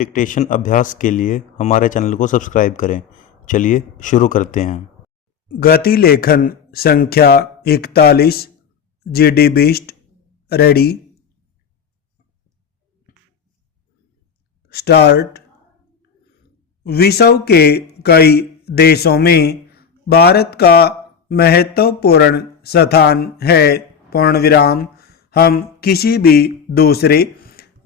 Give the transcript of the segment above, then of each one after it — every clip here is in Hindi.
डिक्टेशन अभ्यास के लिए हमारे चैनल को सब्सक्राइब करें। चलिए शुरू करते हैं। गति लेखन संख्या 41 जीडी बीस्ट रेडी स्टार्ट। विश्व के कई देशों में भारत का महत्वपूर्ण स्थान है। पूर्ण विराम। हम किसी भी दूसरे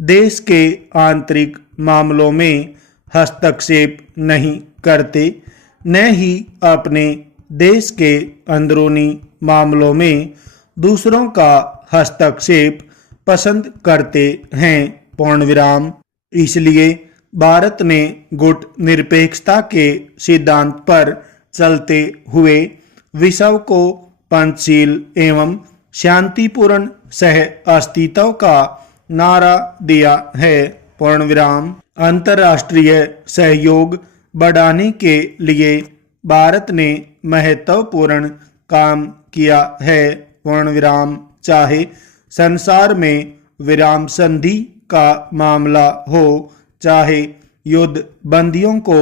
देश के आंतरिक मामलों में हस्तक्षेप नहीं करते, न ही अपने देश के अंदरूनी मामलों में दूसरों का हस्तक्षेप पसंद करते हैं। पूर्ण विराम। इसलिए भारत ने गुट निरपेक्षता के सिद्धांत पर चलते हुए विश्व को पंचशील एवं शांतिपूर्ण सह अस्तित्व का नारा दिया है। पूर्ण विराम। अंतर्राष्ट्रीय सहयोग बढ़ाने के लिए भारत ने महत्वपूर्ण काम किया है। पूर्ण विराम। चाहे संसार में विराम संधि का मामला हो, चाहे युद्ध बंदियों को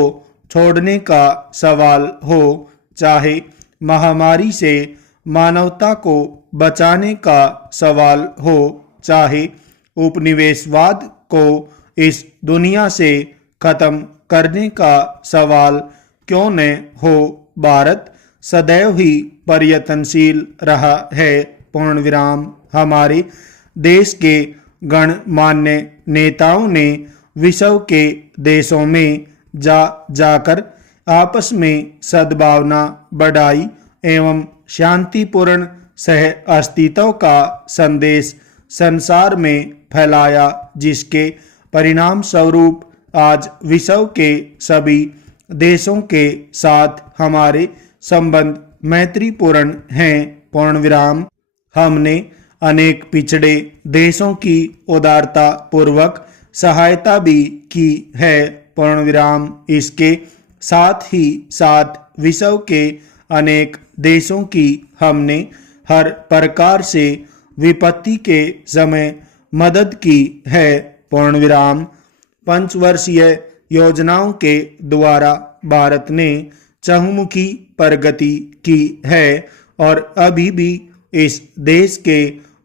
छोड़ने का सवाल हो, चाहे महामारी से मानवता को बचाने का सवाल हो, चाहे उपनिवेशवाद को इस दुनिया से खत्म करने का सवाल क्यों न हो, भारत सदैव ही प्रयत्नशील रहा है। पूर्ण विराम। हमारे देश के गणमान्य नेताओं ने विश्व के देशों में जाकर आपस में सद्भावना बढ़ाई एवं शांतिपूर्ण सह अस्तित्व का संदेश संसार में फैलाया, जिसके परिणाम स्वरूप आज विश्व के सभी देशों के साथ हमारे संबंध मैत्रीपूर्ण हैं। पूर्ण विराम। हमने अनेक पिछड़े देशों की उदारता पूर्वक सहायता भी की है। पूर्ण विराम। इसके साथ ही साथ विश्व के अनेक देशों की हमने हर प्रकार से विपत्ति के समय मदद की है। पूर्ण विराम। पंचवर्षीय योजनाओं के द्वारा भारत ने चहुमुखी प्रगति की है और अभी भी इस देश के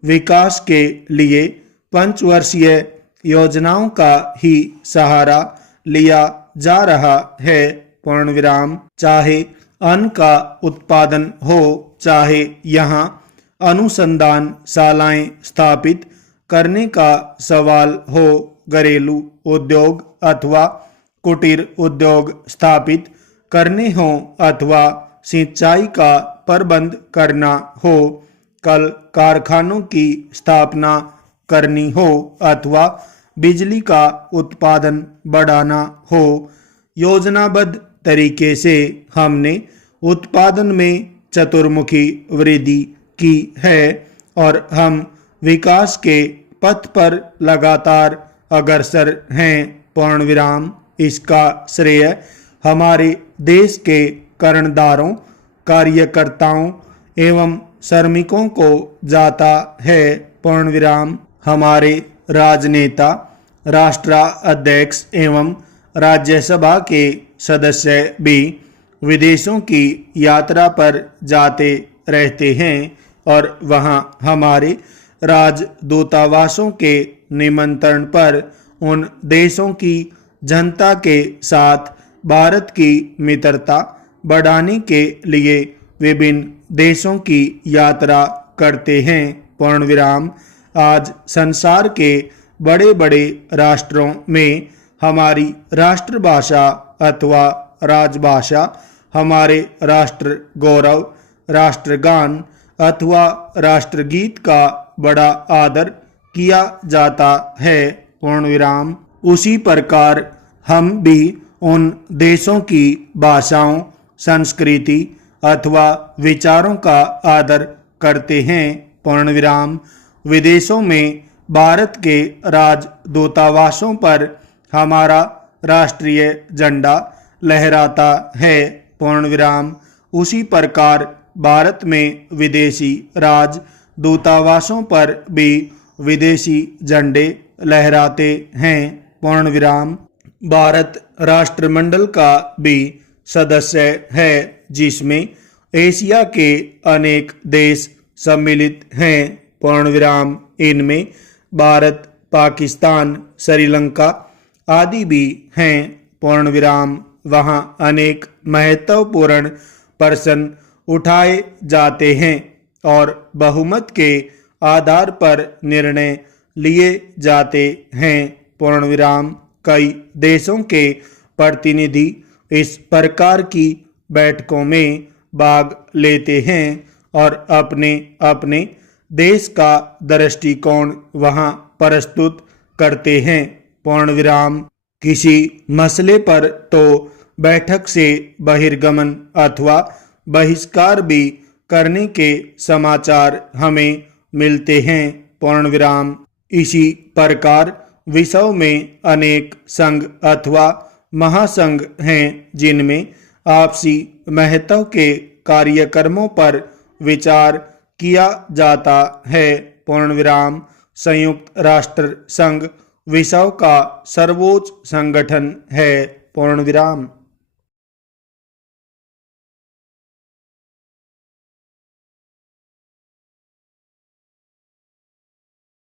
विकास के लिए पंचवर्षीय योजनाओं का ही सहारा लिया जा रहा है। पूर्ण विराम। चाहे अन्न का उत्पादन हो, चाहे यहाँ अनुसंधान शालाएं स्थापित करने का सवाल हो, घरेलू उद्योग अथवा कुटीर उद्योग स्थापित करने हो, अथवा सिंचाई का प्रबंध करना हो, कल कारखानों की स्थापना करनी हो, अथवा बिजली का उत्पादन बढ़ाना हो, योजनाबद्ध तरीके से हमने उत्पादन में चतुर्मुखी वृद्धि की है और हम विकास के पथ पर लगातार अग्रसर हैं। पूर्ण विराम। इसका श्रेय हमारे देश के कर्णधारों, कार्यकर्ताओं एवं श्रमिकों को जाता है। पूर्ण विराम। हमारे राजनेता, राष्ट्राध्यक्ष एवं राज्यसभा के सदस्य भी विदेशों की यात्रा पर जाते रहते हैं और वहां हमारे राजदूतावासों के निमंत्रण पर उन देशों की जनता के साथ भारत की मित्रता बढ़ाने के लिए विभिन्न देशों की यात्रा करते हैं। पूर्ण विराम। आज संसार के बड़े बड़े राष्ट्रों में हमारी राष्ट्रभाषा अथवा राजभाषा, हमारे राष्ट्र गौरव, राष्ट्रगान अथवा राष्ट्रगीत का बड़ा आदर किया जाता है। पूर्ण विराम। उसी प्रकार हम भी उन देशों की भाषाओं, संस्कृति अथवा विचारों का आदर करते हैं। पूर्ण विराम। विदेशों में भारत के राजदूतावासों पर हमारा राष्ट्रीय झंडा लहराता है। पूर्ण विराम। उसी प्रकार भारत में विदेशी राजदूतावासों पर भी विदेशी झंडे लहराते हैं। पूर्ण विराम। भारत राष्ट्रमंडल का भी सदस्य है, जिसमें एशिया के अनेक देश सम्मिलित हैं। पूर्ण विराम। इनमें भारत, पाकिस्तान, श्रीलंका आदि भी हैं। पूर्ण विराम। वहाँ अनेक महत्वपूर्ण प्रश्न उठाए जाते हैं और बहुमत के आधार पर निर्णय लिए जाते हैं। पूर्ण विराम। कई देशों के प्रतिनिधि इस प्रकार की बैठकों में भाग लेते हैं और अपने अपने देश का दृष्टिकोण वहां प्रस्तुत करते हैं। पूर्ण विराम। किसी मसले पर तो बैठक से बहिर्गमन अथवा बहिष्कार भी करने के समाचार हमें मिलते हैं। पूर्ण विराम। इसी प्रकार विश्व में अनेक संघ अथवा महासंघ हैं, जिनमें आपसी महत्व के कार्यक्रमों पर विचार किया जाता है। पूर्ण विराम। संयुक्त राष्ट्र संघ विश्व का सर्वोच्च संगठन है। पूर्ण विराम।